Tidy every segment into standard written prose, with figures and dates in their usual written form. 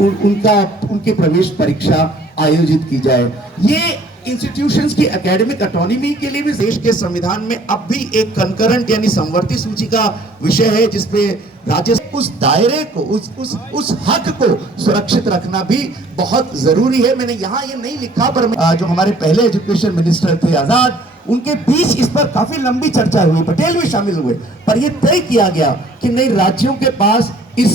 उनकी प्रवेश परीक्षा आयोजित की जाए। ये इंस्टीट्यूशंस की एकेडमिक ऑटोनॉमी के लिए भी देश के संविधान में अब भी एक कंकरेंट यानी समवर्ती सूची का विषय है, जिसपे राज्य उस दायरे को उस हक को सुरक्षित रखना भी बहुत जरूरी है। मैंने यहाँ ये नहीं लिखा, पर जो हमारे पहले एजुकेशन मिनिस्टर थे आजाद, उनके बीच इस पर काफी लंबी चर्चा हुई, पटेल भी शामिल हुए, पर यह तय किया गया कि नहीं, राज्यों के पास इस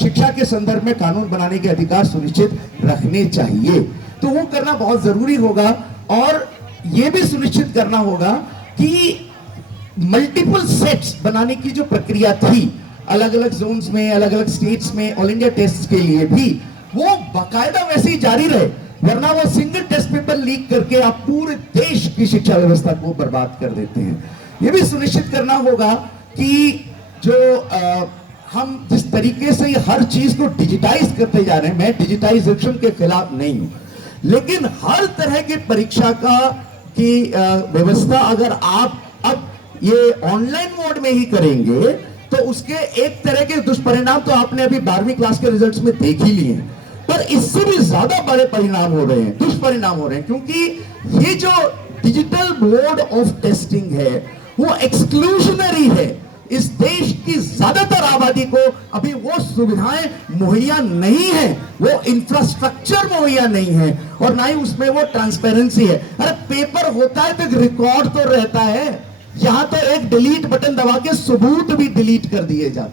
शिक्षा के संदर्भ में कानून बनाने के अधिकार सुनिश्चित रखने चाहिए। तो वो करना बहुत जरूरी होगा और यह भी सुनिश्चित करना होगा कि मल्टीपल सेट्स बनाने की जो प्रक्रिया थी अलग अलग जोन्स में, अलग अलग स्टेट्स में, ऑल इंडिया टेस्ट के लिए भी, वो बाकायदा वैसे ही जारी रहे, वरना वो सिंगल टेस्ट पेपर लीक करके आप पूरे देश की शिक्षा व्यवस्था को बर्बाद कर देते हैं। ये भी सुनिश्चित करना होगा कि जो हम जिस तरीके से हर चीज को डिजिटाइज करते जा रहे हैं, मैं डिजिटाइजेशन के खिलाफ नहीं हूं, लेकिन हर तरह की परीक्षा की व्यवस्था अगर आप अब ये ऑनलाइन मोड में ही करेंगे तो उसके एक तरह के दुष्परिणाम तो आपने अभी 12वीं क्लास के रिजल्ट्स में देख ही लिए हैं, पर इससे भी ज्यादा बड़े परिणाम हो रहे हैं, दुष्परिणाम हो रहे हैं, क्योंकि ये जो डिजिटल मोड ऑफ टेस्टिंग है वो एक्सक्लूशनरी है। इस देश की ज्यादातर आबादी को अभी वो सुविधाएं मुहैया नहीं है, वो इंफ्रास्ट्रक्चर मुहैया नहीं है, और ना ही उसमें वो ट्रांसपेरेंसी है। अरे पेपर होता है तो एक रिकॉर्ड तो रहता है, यहां तो एक डिलीट बटन दबा के सबूत भी डिलीट कर दिए जाते हैं।